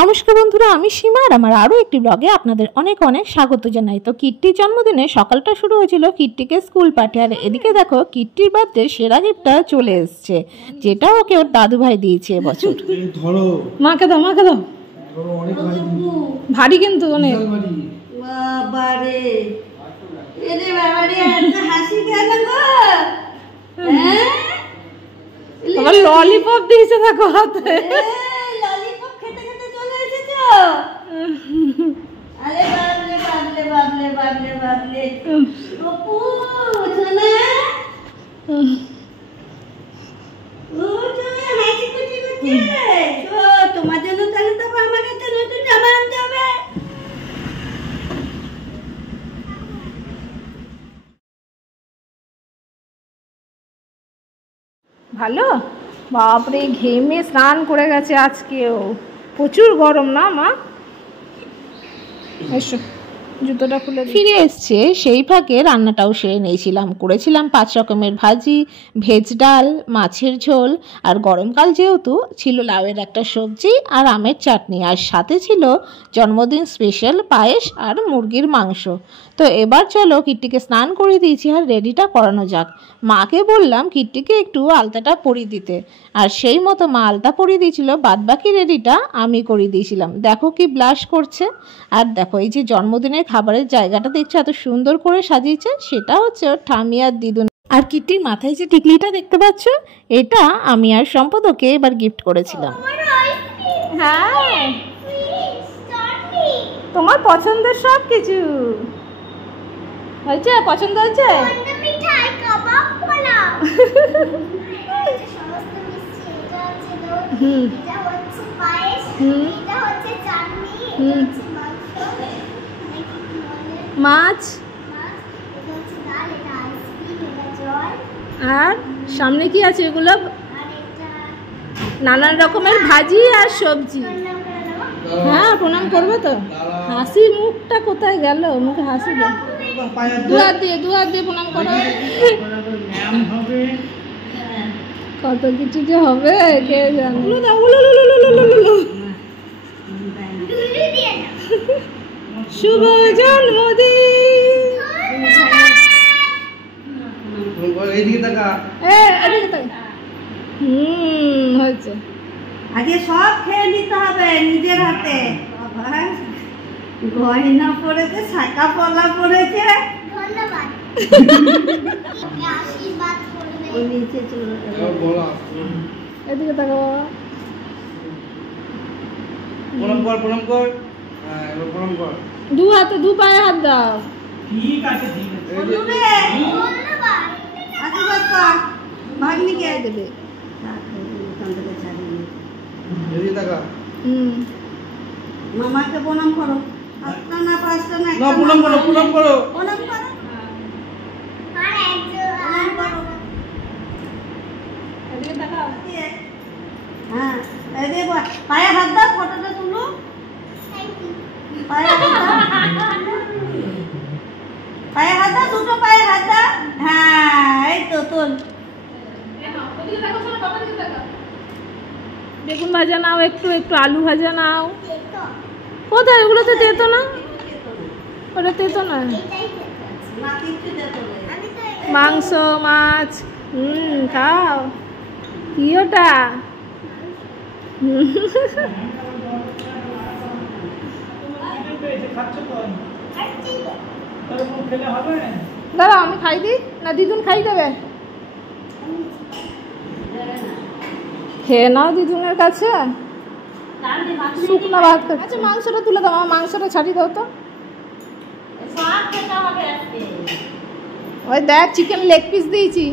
নমস্কার বন্ধুরা, আমি সীমা আর আমার আরও একটি ব্লগে আপনাদের অনেক অনেক স্বাগত জানাই। তো কিট্টির জন্মদিনে সকালটা শুরু হয়েছিল কিট্টিকে স্কুল পাঠিয়ে, আর এদিকে দেখো কিট্টির বার্থডে সেরা গিফটটা চলে এসছে, যেটা ওকে ওর দাদু ভাই দিয়েছে এবছর। মাকে দাও, মাকে দাও, ভারী কিন্তু অনেক। বাবারে এরে বাবারে এত হাসি কেন গো? আবার ললিপপ দিয়েছে দেখো হাতে। ললিপপ খেতে খেতে চলে এসেছো? আরে বাবলে বাবলে বাবলে বাবলে বাবলে অপু সোনা ও তুমি হাসি খুশি করছে তো তোমার জন্য। তাহলে তো আমার কাছে নতুন জামা আনতে হবে। ভালো, বাপরে ঘেমে স্নান করে গেছে আজকেও। প্রচুর গরম না মা? এসো জুতোটা খুলে ফিরে এসছে সেই ফাঁকে রান্নাটাও সেরে নিয়েছিলাম। করেছিলাম 5 রকমের ভাজি, ভেজ ডাল, মাছের ঝোল, আর গরমকাল যেহেতু ছিল লাউয়ের একটা সবজি আর আমের চাটনি, আর সাথে ছিল জন্মদিন স্পেশাল পায়েস আর মুরগির মাংস। তো এবার চলো কিট্টিকে স্নান করে দিয়েছি আর রেডিটা করানো যাক। মাকে বললাম কিট্টিকে একটু আলতাটা পরিয়ে দিতে, আর সেই মতো মা আলতা পরিয়ে দিয়েছিল, বাদবাকি রেডিটা আমি করিয়ে দিয়েছিলাম। দেখো কি ব্লাশ করছে। আর দেখো এই যে জন্মদিনের খাবারের জায়গাটা দেখছো এত সুন্দর করে সাজিয়েছে, সেটা হচ্ছে ওর ঠামি আর দিদুন। আর কিট্টির মাথায় যে টিকলিটা দেখতে পাচ্ছ, এটা আমি আর সম্পদ ওকে এবার গিফট করেছিলাম। হ্যাঁ, তোমার পছন্দের সব কিছু হয়েছে, পছন্দ হয়েছে। মাছ আর সামনে কি আছে? এগুলো নানান রকমের ভাজি আর সবজি। হ্যাঁ, প্রণাম করবে তো। হাসি মুখটা কোথায় গেল? মুখে হাসি দে, দুহাত দিয়ে প্রণাম করো। কত কিছু যে হবে কে জানে। শুভ জন্মদিন। হয়েছে। আজকে সব খেয়ে নিতে হবে নিজের হাতে। গয়না পড়েছে, শাখা পলা পড়েছে। এদিকে তাকাও। প্রণাম কর। দু হাতে দু পায়ে হাত দাও। ঠিক আছে ঠিক আছে। আশীর্বাদ কর। ভাগ্নি কে দেবে। মামাকে প্রণাম করো। একটা না পাঁচটা না, না প্রণাম করো প্রণাম করো প্রণাম করো। এদিকে তাকাও। হ্যাঁ, এই যে পায়ে হাত দাও, ফটোটা তুলো। পায়ে হাত দাও, পায়ে হাত দাও, দুটো পায়ে হাত দাও। হ্যাঁ, এই তো তোল। বেগুন ভাজা নাও, একটু একটু আলু ভাজা নাও। কোথায়? ওগুলো তো তেতো না, ওটা তেতো না। মাংস, মাছ, খাও। কি ওটা? দাঁড়াও, আমি খাই দিই না? দিদুন খাই দেবে? খেয়ে নাও দিদুনের কাছে। শুকনো ভাত খাচ্ছে। আচ্ছা মাংসটা তুলে দাও, আমার মাংসটা ছাড়িয়ে দাও তো। ওই দেখ চিকেন লেগ পিস দিয়েছি।